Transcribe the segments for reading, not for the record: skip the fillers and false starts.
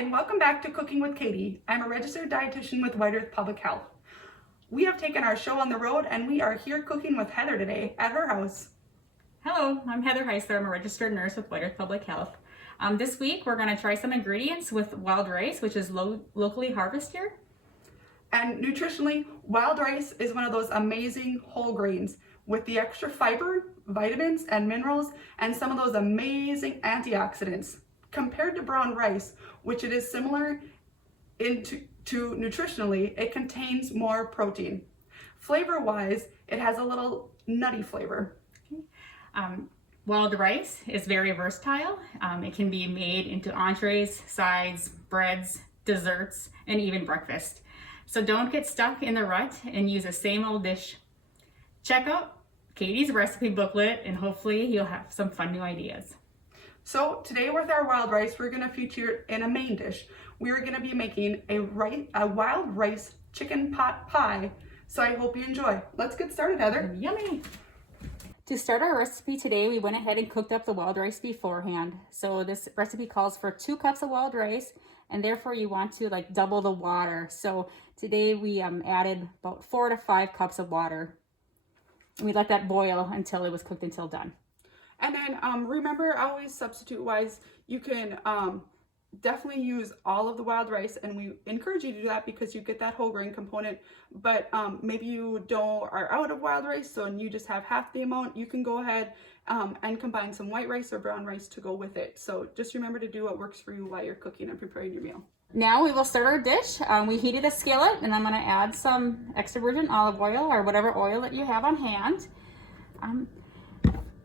and welcome back to Cooking with Katie. I'm a registered dietitian with White Earth Public Health. We have taken our show on the road and we are here cooking with Heather today at her house. Hello, I'm Heather Heisler. I'm a registered nurse with White Earth Public Health. This week we're going to try some ingredients with wild rice, which is locally harvested. And nutritionally, wild rice is one of those amazing whole grains with the extra fiber, vitamins, and minerals, and some of those amazing antioxidants. Compared to brown rice, which it is similar to nutritionally, it contains more protein. Flavor-wise, it has a little nutty flavor. Wild rice is very versatile. It can be made into entrees, sides, breads, desserts, and even breakfast. So don't get stuck in the rut and use the same old dish. Check out Katie's recipe booklet and hopefully you'll have some fun new ideas. So today with our wild rice, we're going to feature in a main dish. We're going to be making a wild rice chicken pot pie. So I hope you enjoy. Let's get started, Heather. Yummy! To start our recipe today, we went ahead and cooked up the wild rice beforehand. So this recipe calls for 2 cups of wild rice, and therefore you want to double the water. So today we added about 4 to 5 cups of water. And we let that boil until it was cooked until done. And then remember, always substitute wise, you can definitely use all of the wild rice, and we encourage you to do that because you get that whole grain component. But maybe you are out of wild rice, so and you just have half the amount, you can go ahead and combine some white rice or brown rice to go with it. So just remember to do what works for you while you're cooking and preparing your meal. Now we will start our dish. We heated a skillet, and I'm going to add some extra virgin olive oil or whatever oil that you have on hand.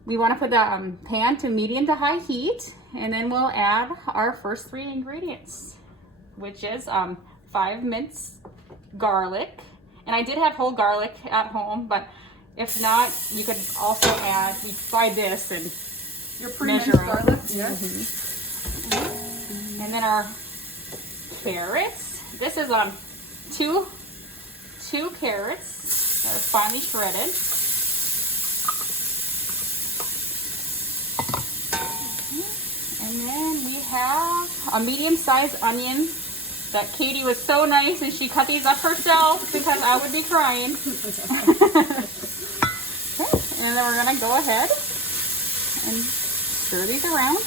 We want to put the pan to medium to high heat, and then we'll add our first 3 ingredients, which is 5 minced garlic. And I did have whole garlic at home, but if not, you could also add, we buy this and your pre-minced garlic, yes. Mm-hmm. And then our carrots. This is 2 carrots that are finely shredded. And then we have a medium-sized onion that Katie was so nice and she cut these up herself because I would be crying. Okay, and then we're gonna go ahead and stir these around.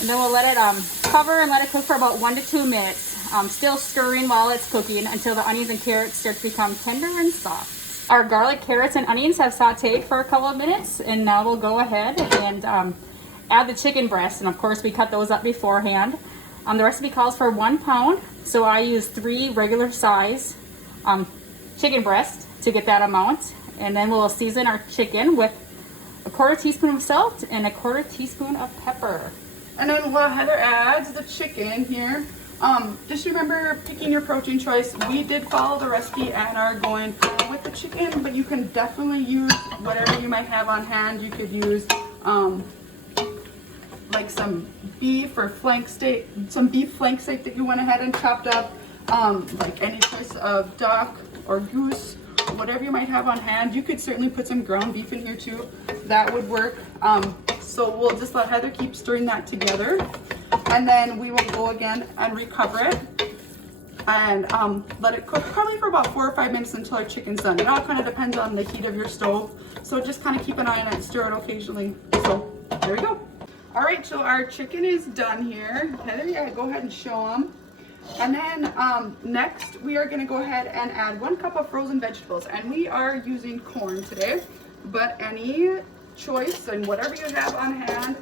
And then we'll let it cover and let it cook for about 1 to 2 minutes. Still stirring while it's cooking until the onions and carrots start to become tender and soft. Our garlic, carrots, and onions have sauteed for a couple of minutes, and now we'll go ahead and add the chicken breast, and of course we cut those up beforehand. The recipe calls for 1 pound, so I use 3 regular size chicken breasts to get that amount. And then we'll season our chicken with a 1/4 teaspoon of salt and a 1/4 teaspoon of pepper. And then while Heather adds the chicken here, just remember picking your protein choice. We did follow the recipe and are going with the chicken, but you can definitely use whatever you might have on hand. You could use like some beef or some beef flank steak that you went ahead and chopped up, like any choice of duck or goose, whatever you might have on hand. You could certainly put some ground beef in here too. That would work. So we'll just let Heather keep stirring that together, and then we will go again and recover it and let it cook probably for about 4 or 5 minutes until our chicken's done. It all kind of depends on the heat of your stove, so just kind of keep an eye on it and stir it occasionally. So there we go. All right, so our chicken is done here. Heather, yeah, go ahead and show them. And then next, we are gonna go ahead and add 1 cup of frozen vegetables. And we are using corn today, but any choice and whatever you have on hand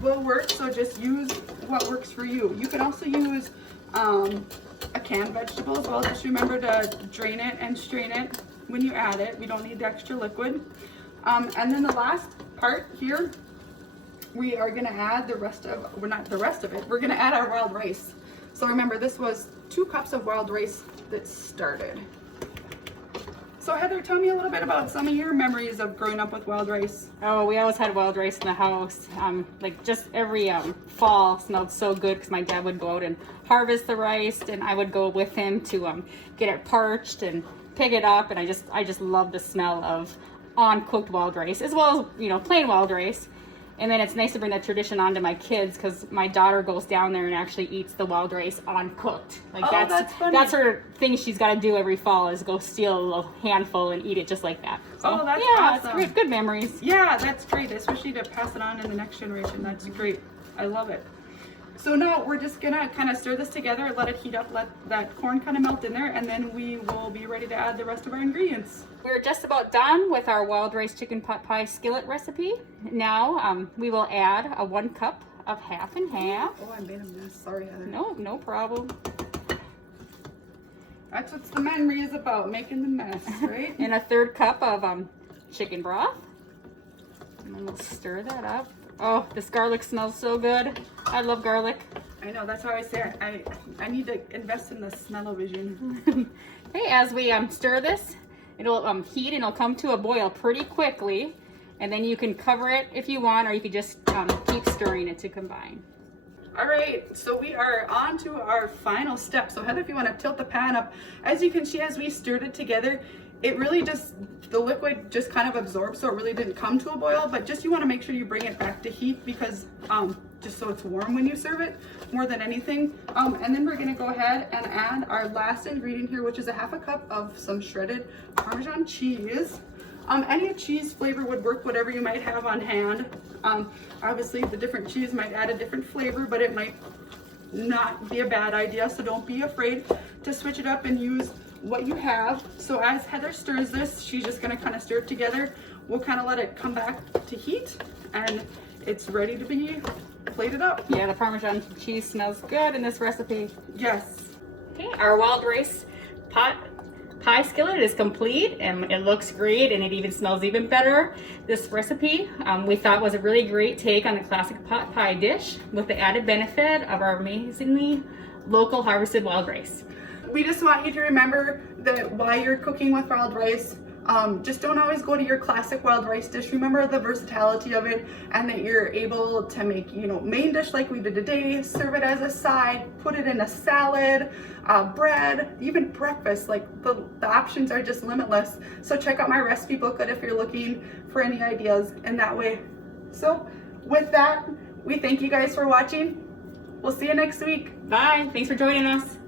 will work. So just use what works for you. You can also use a canned vegetable as well. Just remember to drain it and strain it when you add it. We don't need the extra liquid. And then the last part here, we are gonna add we're gonna add our wild rice. So remember, this was 2 cups of wild rice that started. So Heather, tell me a little bit about some of your memories of growing up with wild rice. Oh, we always had wild rice in the house. Like just every fall smelled so good because my dad would go out and harvest the rice, and I would go with him to get it parched and pick it up. And I just love the smell of uncooked wild rice as well as plain wild rice. And then it's nice to bring that tradition on to my kids because my daughter goes down there and actually eats the wild rice uncooked. Like Oh, that's funny. that's her thing she's got to do every fall is go steal a little handful and eat it just like that. So, Oh, that's yeah, awesome. it's great, good memories. Yeah, that's great, especially to pass it on in the next generation. That's great. I love it. So now we're just gonna kind of stir this together, let it heat up, let that corn kind of melt in there, and then we will be ready to add the rest of our ingredients. We're just about done with our wild rice chicken pot pie skillet recipe. Now we will add a 1 cup of half and half. Oh, I made a mess. Sorry, Heather. No problem. That's what the memory is about, making the mess, right? And a 1/3 cup of chicken broth. And then we'll stir that up. Oh, this garlic smells so good. I love garlic. I know, that's how I say it. I need to invest in the smell-o-vision. Okay, as we stir this, it'll heat and it'll come to a boil pretty quickly. And then you can cover it if you want, or you could just keep stirring it to combine. All right, so we are on to our final step. So Heather, if you want to tilt the pan up, as you can see, as we stirred it together, it really just, the liquid just kind of absorbed, so it really didn't come to a boil, but just you want to make sure you bring it back to heat because just so it's warm when you serve it more than anything. And then we're going to go ahead and add our last ingredient here, which is a 1/2 cup of some shredded Parmesan cheese. Any cheese flavor would work, whatever you might have on hand. Obviously the different cheese might add a different flavor, but it might not be a bad idea, so don't be afraid to switch it up and use what you have. So as Heather stirs this, she's just gonna kind of stir it together. We'll kind of let it come back to heat and it's ready to be plated up. Yeah, the Parmesan cheese smells good in this recipe. Yes. Okay, our wild rice pot pie skillet is complete and it looks great and it even smells even better. This recipe we thought was a really great take on the classic pot pie dish with the added benefit of our amazingly local harvested wild rice. We just want you to remember that while you're cooking with wild rice, just don't always go to your classic wild rice dish. Remember the versatility of it and that you're able to make, main dish like we did today, serve it as a side, put it in a salad, bread, even breakfast. Like the options are just limitless. So check out my recipe booklet if you're looking for any ideas in that way. So with that, we thank you guys for watching. We'll see you next week. Bye, thanks for joining us.